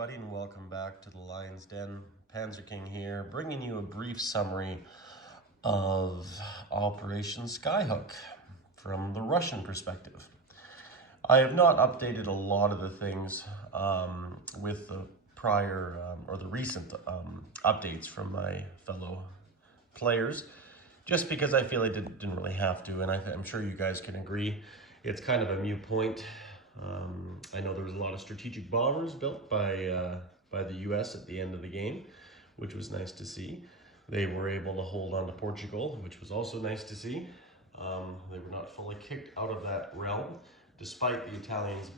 everybody, and welcome back to the Lion's Den. Panzer King here, bringing you a brief summary of Operation Skyhook from the Russian perspective. I have not updated a lot of the things with the prior or the recent updates from my fellow players, just because I feel I didn't really have to, and I'm sure you guys can agree. It's kind of a moot point. I know there was a lot of strategic bombers built by the US at the end of the game, which was nice to see. They were able to hold on to Portugal, which was also nice to see. They were not fully kicked out of that realm, despite the Italians'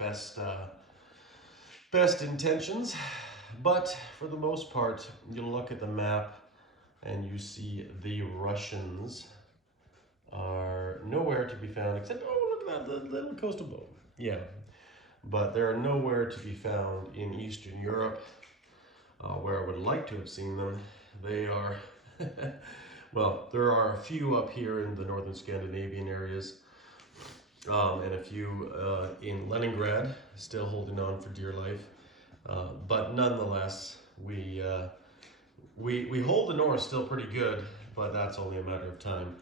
best intentions. But for the most part, you look at the map and you see the Russians are nowhere to be found except, oh, look at that, the little coastal boat. Yeah, but they're nowhere to be found in Eastern Europe, where I would like to have seen them. They are, well, there are a few up here in the northern Scandinavian areas, and a few in Leningrad, still holding on for dear life. But nonetheless, we hold the north still pretty good, but that's only a matter of time,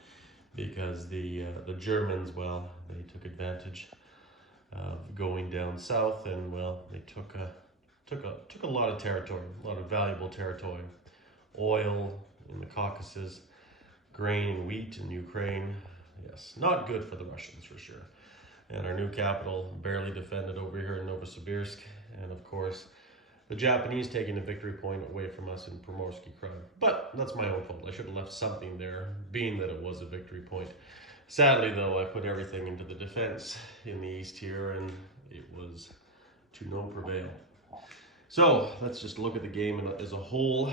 because the Germans, well, they took advantage of going down south, and well, they took a lot of territory, a lot of valuable territory, oil in the Caucasus, grain and wheat in Ukraine. Yes, not good for the Russians for sure. And our new capital barely defended over here in Novosibirsk, and of course the Japanese taking a victory point away from us in Primorsky Krai. But that's my own fault. I should have left something there, being that it was a victory point. Sadly, though, I put everything into the defense in the east here, and it was to no prevail. So let's just look at the game as a whole.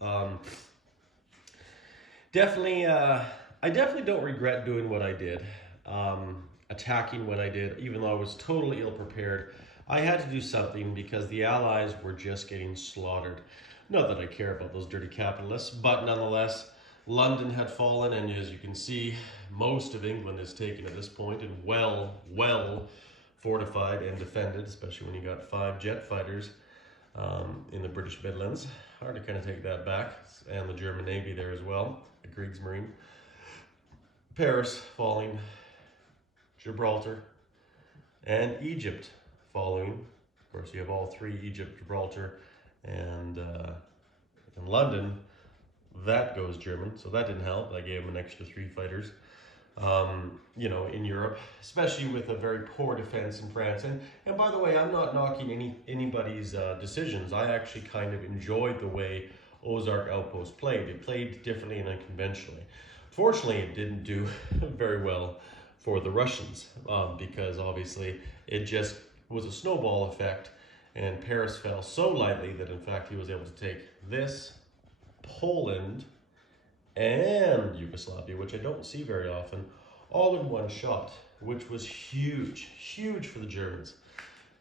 I definitely don't regret doing what I did, attacking what I did, even though I was totally ill-prepared. I had to do something because the Allies were just getting slaughtered. Not that I care about those dirty capitalists, but nonetheless, London had fallen, and as you can see, most of England is taken at this point, and well fortified and defended, especially when you got 5 jet fighters in the British Midlands. Hard to kind of take that back, and the German Navy there as well, the Kriegsmarine. Paris falling, Gibraltar, and Egypt following. Of course, you have all 3, Egypt, Gibraltar, and in London, that goes German, so that didn't help. I gave them an extra 3 fighters. You know, in Europe, especially with a very poor defense in France. And by the way, I'm not knocking anybody's decisions. I actually kind of enjoyed the way Ozark Outpost played. It played differently and unconventionally. Fortunately, it didn't do very well for the Russians, because obviously it just was a snowball effect, and Paris fell so lightly that in fact he was able to take this, Poland, and Yugoslavia, which I don't see very often, all in one shot, which was huge for the Germans.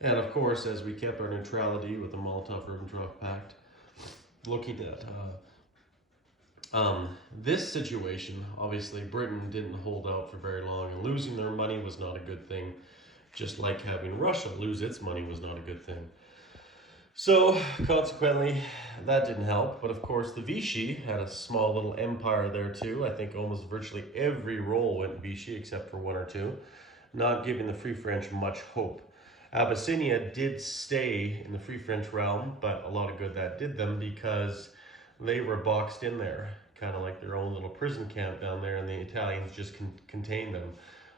And of course, as we kept our neutrality with the Molotov-Ribbentrop Pact, looking at this situation, obviously Britain didn't hold out for very long, and losing their money was not a good thing, just like having Russia lose its money was not a good thing. So, consequently, that didn't help. But of course, the Vichy had a small little empire there too. I think almost virtually every role went Vichy except for 1 or 2, not giving the Free French much hope. Abyssinia did stay in the Free French realm, but a lot of good that did them, because they were boxed in there, kind of like their own little prison camp down there, and the Italians just contained them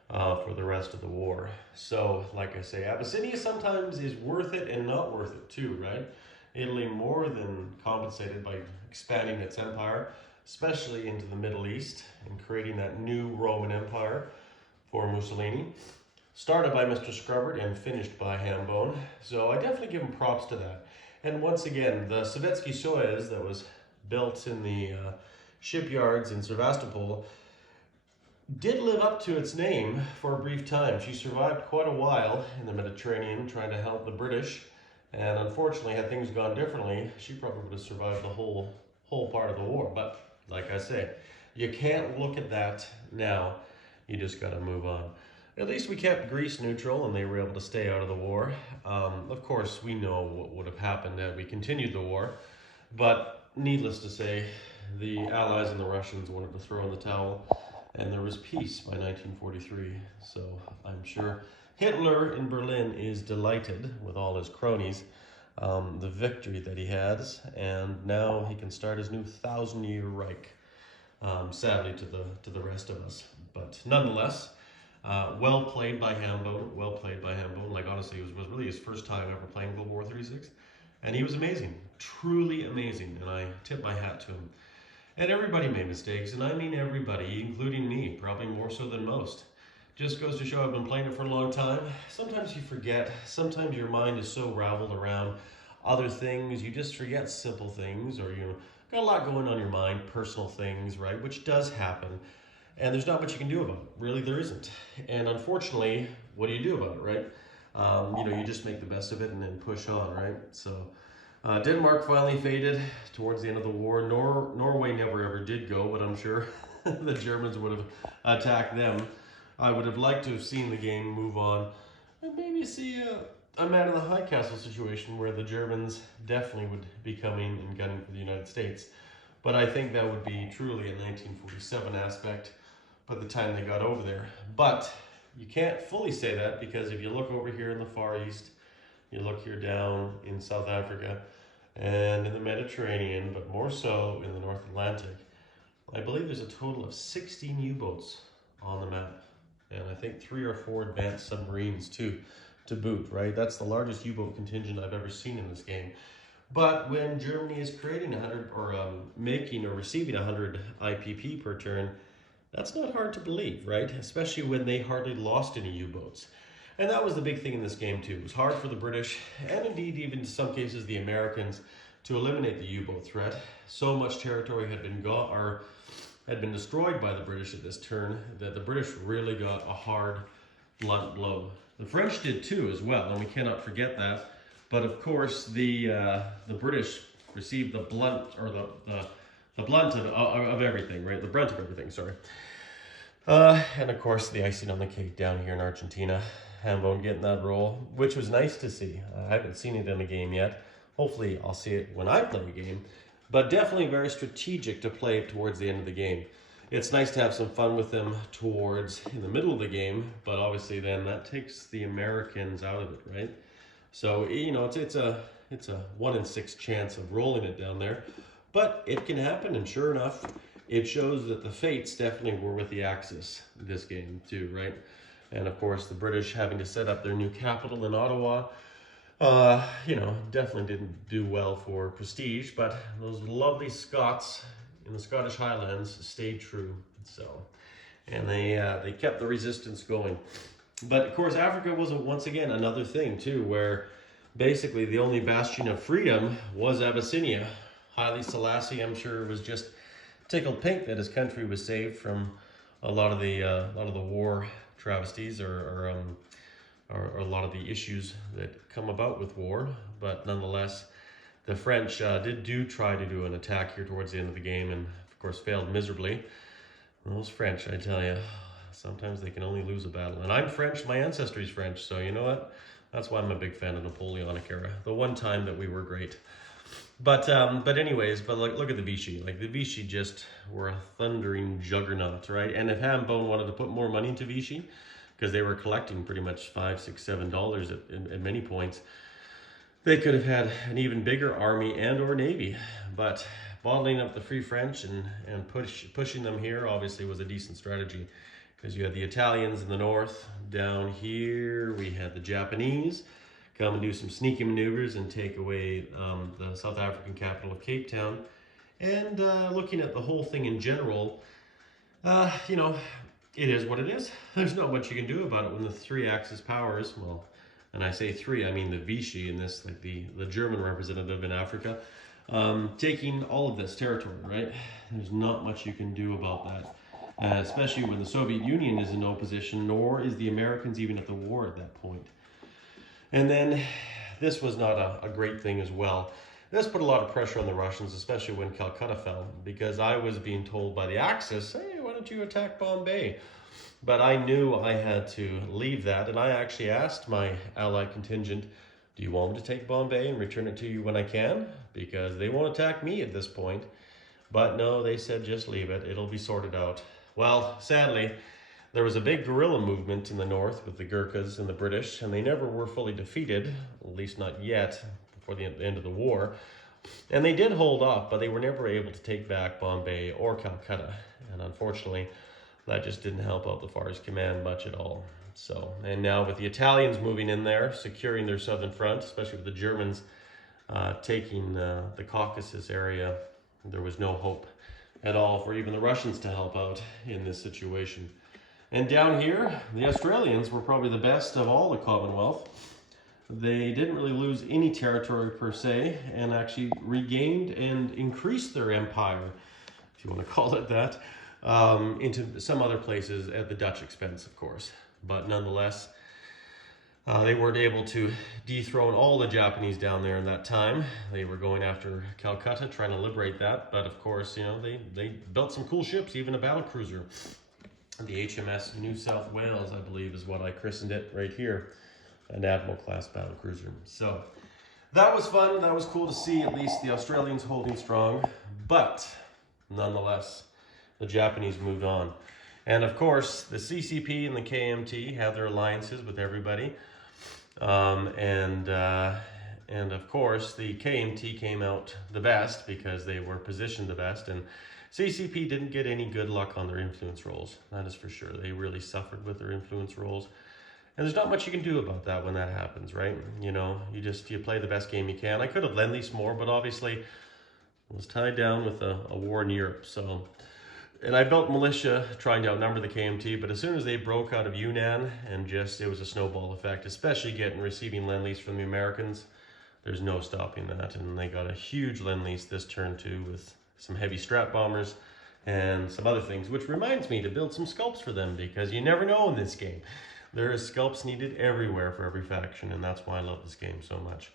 for the rest of the war. So, like I say, Abyssinia sometimes is worth it and not worth it too, right? Italy more than compensated by expanding its empire, especially into the Middle East, and creating that new Roman Empire for Mussolini. Started by Mr. Scrubbert and finished by Hambone. So I definitely give him props to that. And once again, the Sovietsky Soyuz that was built in the shipyards in Sevastopol did live up to its name for a brief time. She survived quite a while in the Mediterranean trying to help the British, and unfortunately, had things gone differently, she probably would have survived the whole part of the war. But like I say, you can't look at that now. You just got to move on. At least we kept Greece neutral and they were able to stay out of the war. Of course, we know what would have happened had we continued the war, but needless to say, the Allies and the Russians wanted to throw in the towel, and there was peace by 1943. So I'm sure Hitler in Berlin is delighted with all his cronies, the victory that he has, and now he can start his new 1,000-year Reich. Sadly, to the rest of us, but nonetheless, well played by Hambo. Well played by Hambo. Like honestly, it was really his first time ever playing World War 36, and he was amazing, truly amazing, and I tip my hat to him. And everybody made mistakes, and I mean everybody, including me, probably more so than most. Just goes to show I've been playing it for a long time. Sometimes you forget. Sometimes your mind is so raveled around other things, you just forget simple things, or you got a lot going on in your mind, personal things, right? Which does happen. And there's not much you can do about it. Really, there isn't. And unfortunately, what do you do about it, right? You just make the best of it and then push on, right? So Denmark finally faded towards the end of the war. Norway never ever did go, but I'm sure the Germans would have attacked them. I would have liked to have seen the game move on and maybe see a man in the high castle situation where the Germans definitely would be coming and gunning for the United States. But I think that would be truly a 1947 aspect by the time they got over there. But you can't fully say that, because if you look over here in the Far East, you look here down in South Africa and in the Mediterranean, but more so in the North Atlantic, I believe there's a total of 16 U-boats on the map. And I think 3 or 4 advanced submarines too, to boot, right? That's the largest U-boat contingent I've ever seen in this game. But when Germany is creating 100 or making or receiving 100 IPP per turn, that's not hard to believe, right? Especially when they hardly lost any U-boats. And that was the big thing in this game too. It was hard for the British, and indeed even in some cases the Americans, to eliminate the U-boat threat. So much territory had been destroyed by the British at this turn that the British really got a hard, blunt blow. The French did too as well, and we cannot forget that. But of course, the British received the blunt, or the blunt of everything, right? The brunt of everything, sorry. And of course, the icing on the cake down here in Argentina, Hambone getting that role, which was nice to see. I haven't seen it in a game yet. Hopefully, I'll see it when I play a game. But definitely very strategic to play towards the end of the game. It's nice to have some fun with them towards in the middle of the game, but obviously then that takes the Americans out of it, right? So it's a 1 in 6 chance of rolling it down there, but it can happen. And sure enough, it shows that the fates definitely were with the Axis this game too, right? And of course, the British having to set up their new capital in Ottawa, definitely didn't do well for prestige, but those lovely Scots in the Scottish Highlands stayed true. So, and they kept the resistance going. But of course, Africa was once again another thing too, where basically the only bastion of freedom was Abyssinia. Haile Selassie, I'm sure, was just tickled pink that his country was saved from a lot of the war travesties or a lot of the issues that come about with war. But nonetheless, the French did try to do an attack here towards the end of the game, and of course failed miserably. Those French, I tell you, sometimes they can only lose a battle. And I'm French, my ancestry is French, so you know what? That's why I'm a big fan of Napoleonic era. The one time that we were great. But look at the Vichy. Like, the Vichy just were a thundering juggernaut, right? And if Hambone wanted to put more money into Vichy, because they were collecting pretty much $5, $6, $7 at many points, they could have had an even bigger army and or navy. But bottling up the Free French and pushing them here obviously was a decent strategy, because you had the Italians in the north. Down here we had the Japanese come and do some sneaky maneuvers and take away the South African capital of Cape Town. And looking at the whole thing in general, it is what it is. There's not much you can do about it when the 3 Axis powers, well, and I say 3, I mean the Vichy in this, like the German representative in Africa, taking all of this territory, right? There's not much you can do about that, especially when the Soviet Union is in no position, nor is the Americans even at the war at that point. And then this was not a great thing as well. This put a lot of pressure on the Russians, especially when Calcutta fell, because I was being told by the Axis, hey, why don't you attack Bombay? But I knew I had to leave that, and I actually asked my allied contingent, do you want me to take Bombay and return it to you when I can? Because they won't attack me at this point. But no, they said just leave it, it'll be sorted out. Well, sadly, there was a big guerrilla movement in the north with the Gurkhas and the British, and they never were fully defeated, at least not yet, before the end of the war. And they did hold off, but they were never able to take back Bombay or Calcutta. And unfortunately, that just didn't help out the Far East Command much at all. So, and now with the Italians moving in there, securing their southern front, especially with the Germans taking the Caucasus area, there was no hope at all for even the Russians to help out in this situation. And down here, the Australians were probably the best of all the Commonwealth. They didn't really lose any territory per se, and actually regained and increased their empire, if you want to call it that, into some other places at the Dutch expense, of course. But nonetheless, they weren't able to dethrone all the Japanese down there in that time. They were going after Calcutta, trying to liberate that. But of course, you know, they built some cool ships, even a battle cruiser. The HMS New South Wales, I believe, is what I christened it right here. An Admiral class battle cruiser. So that was fun. That was cool to see at least the Australians holding strong. But nonetheless, the Japanese moved on. And of course, the CCP and the KMT had their alliances with everybody. And of course, the KMT came out the best because they were positioned the best. And CCP didn't get any good luck on their influence rolls. That is for sure. They really suffered with their influence rolls. And there's not much you can do about that when that happens, right? You know, you play the best game you can. I could have lend-leased more, but obviously I was tied down with a war in Europe. So, and I built militia trying to outnumber the KMT, but as soon as they broke out of Yunnan and it was a snowball effect, especially receiving lend-lease from the Americans. There's no stopping that. And they got a huge lend-lease this turn too, with some heavy strat bombers and some other things, which reminds me to build some sculpts for them, because you never know in this game. There is sculpts needed everywhere for every faction, and that's why I love this game so much.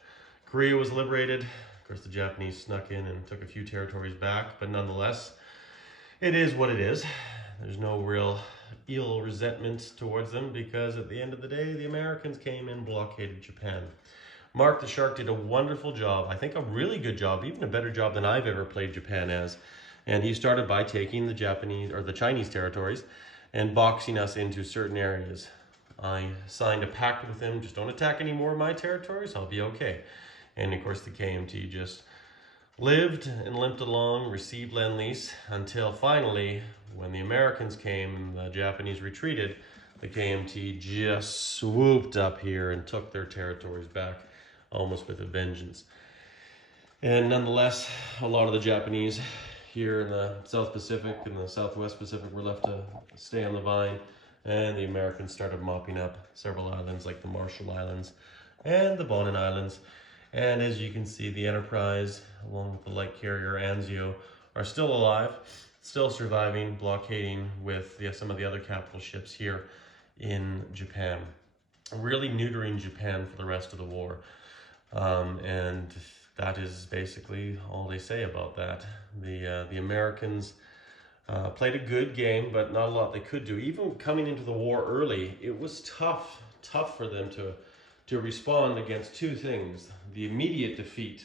Korea was liberated. Of course, the Japanese snuck in and took a few territories back, but nonetheless, it is what it is. There's no real ill resentment towards them, because at the end of the day, the Americans came and blockaded Japan. Mark the Shark did a wonderful job, I think a really good job, even a better job than I've ever played Japan as. And he started by taking the Chinese territories and boxing us into certain areas. I signed a pact with him, just don't attack any more of my territories, I'll be okay. And of course the KMT just lived and limped along, received lend-lease, until finally, when the Americans came and the Japanese retreated, the KMT just swooped up here and took their territories back, almost with a vengeance. And nonetheless, a lot of the Japanese here in the South Pacific and the Southwest Pacific were left to stay on the vine. And the Americans started mopping up several islands like the Marshall Islands and the Bonin Islands. And as you can see, the Enterprise, along with the light carrier Anzio, are still alive, still surviving, blockading with some of the other capital ships here in Japan. Really neutering Japan for the rest of the war. And that is basically all they say about that. The Americans played a good game, but not a lot they could do. Even coming into the war early, it was tough for them to respond against two things: the immediate defeat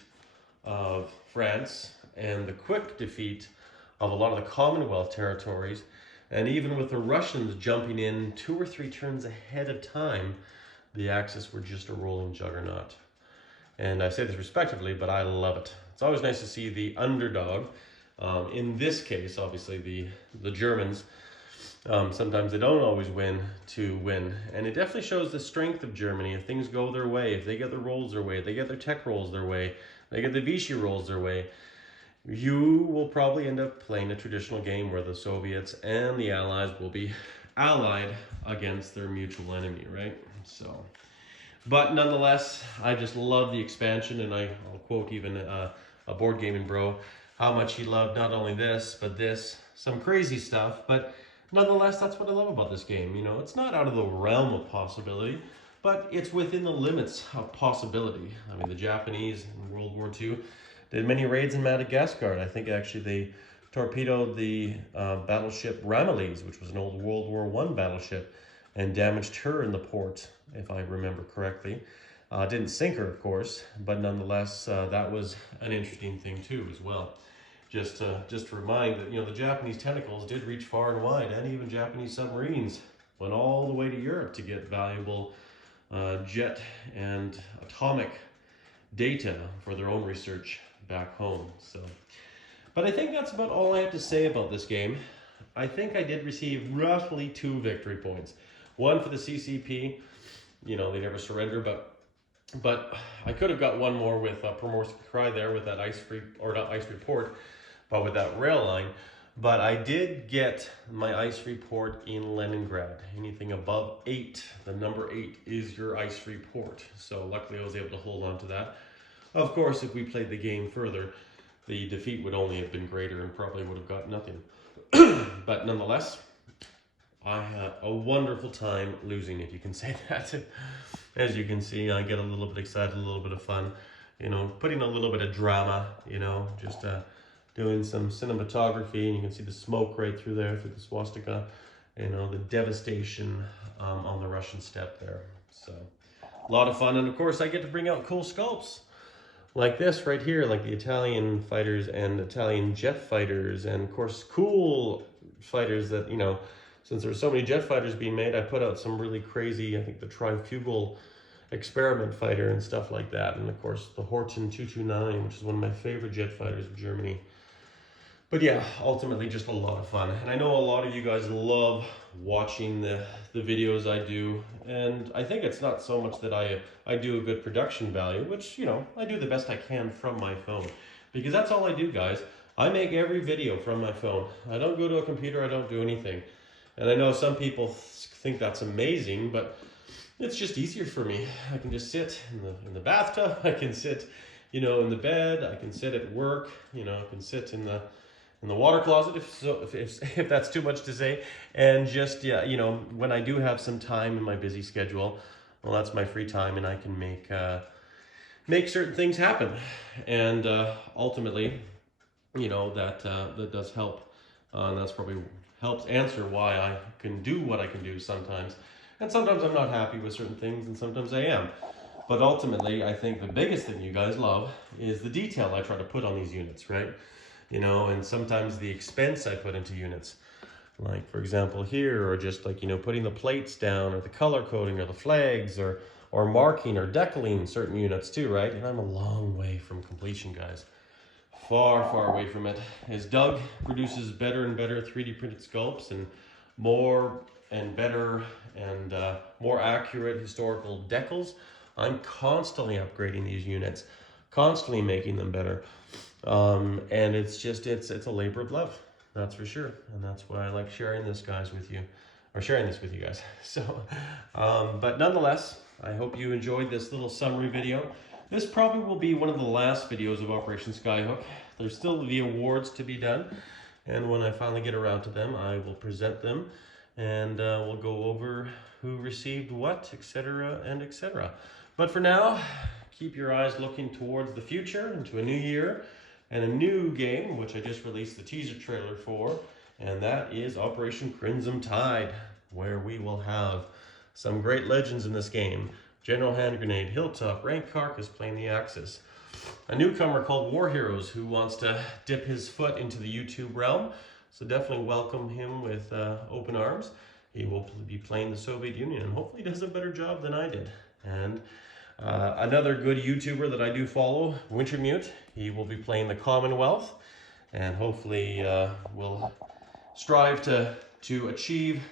of France and the quick defeat of a lot of the Commonwealth territories. And even with the Russians jumping in 2 or 3 turns ahead of time, the Axis were just a rolling juggernaut. And I say this respectively, but I love it. It's always nice to see the underdog. In this case, obviously, the Germans, sometimes they don't always win to win. And it definitely shows the strength of Germany. If things go their way, if they get the rolls their way, if they get their tech rolls their way, they get the Vichy rolls their way, you will probably end up playing a traditional game where the Soviets and the Allies will be allied against their mutual enemy, right? So, but nonetheless, I just love the expansion, and I'll quote even a board gaming bro, how much he loved not only this, but this, some crazy stuff, but nonetheless, that's what I love about this game. You know, it's not out of the realm of possibility, but it's within the limits of possibility. I mean, the Japanese in World War II did many raids in Madagascar. I think actually they torpedoed the battleship Ramillies, which was an old World War I battleship, and damaged her in the port, if I remember correctly. Didn't sink her, of course, but nonetheless, that was an interesting thing too, as well. Just to remind that, the Japanese tentacles did reach far and wide, and even Japanese submarines went all the way to Europe to get valuable jet and atomic data for their own research back home. So, but I think that's about all I have to say about this game. I think I did receive roughly 2 victory points. One for the CCP, they never surrender, but I could have got one more with Primorsk Cry there with that not ice report, but with that rail line. But I did get my ice report in Leningrad. Anything above 8, the number 8 is your ice report. So luckily I was able to hold on to that. Of course, if we played the game further, the defeat would only have been greater and probably would have got nothing. But nonetheless, I had a wonderful time losing, if you can say that. As you can see, I get a little bit excited, a little bit of fun, putting a little bit of drama, just doing some cinematography, and you can see the smoke right through there, through the swastika, the devastation on the Russian steppe there. So, a lot of fun, and of course I get to bring out cool sculpts like this right here, like the Italian fighters and Italian jet fighters, and of course cool fighters that, since there's so many jet fighters being made, I put out some really crazy, I think the trifugal experiment fighter and stuff like that, and of course the Horten 229, which is one of my favorite jet fighters of Germany. But yeah, ultimately just a lot of fun. And I know a lot of you guys love watching the videos I do. And I think it's not so much that I do a good production value, which, I do the best I can from my phone. Because that's all I do, guys. I make every video from my phone. I don't go to a computer, I don't do anything. And I know some people think that's amazing, but it's just easier for me. I can just sit in the bathtub, I can sit, in the bed, I can sit at work, I can sit in the water closet, if that's too much to say, and just, when I do have some time in my busy schedule, well, that's my free time, and I can make certain things happen, and ultimately, that does help, and that's probably helps answer why I can do what I can do sometimes, and sometimes I'm not happy with certain things, and sometimes I am, but ultimately, I think the biggest thing you guys love is the detail I try to put on these units, right? And sometimes the expense I put into units, like for example here, or just like, putting the plates down, or the color coding, or the flags, or marking, or decaling certain units too, right? And I'm a long way from completion, guys. Far away from it. As Doug produces better and better 3D printed sculpts, and more and better and more accurate historical decals, I'm constantly upgrading these units, constantly making them better. And it's a labor of love, that's for sure. And that's why I like sharing this with you guys. So, but nonetheless, I hope you enjoyed this little summary video. This probably will be one of the last videos of Operation Skyhook. There's still the awards to be done. And when I finally get around to them, I will present them, and we'll go over who received what, etc. and etc. But for now, keep your eyes looking towards the future, into a new year, and a new game, which I just released the teaser trailer for, and that is Operation Crimson Tide, where we will have some great legends in this game. General Hand Grenade, Hilltop, Rank Carcass playing the Axis. A newcomer called War Heroes who wants to dip his foot into the YouTube realm, so definitely welcome him with open arms. He will be playing the Soviet Union, and hopefully does a better job than I did. And another good YouTuber that I do follow, Wintermute, he will be playing the Commonwealth, and hopefully will strive to achieve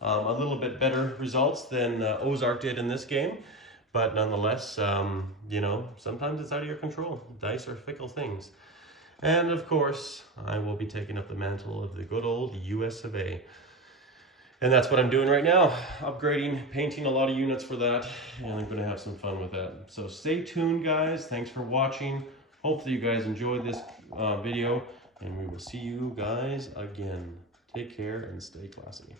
a little bit better results than Ozark did in this game. But nonetheless, sometimes it's out of your control. Dice are fickle things. And of course, I will be taking up the mantle of the good old US of A. And that's what I'm doing right now, upgrading, painting a lot of units for that, and I'm going to have some fun with that. So stay tuned, guys. Thanks for watching. Hopefully you guys enjoyed this video, and we will see you guys again. Take care and stay classy.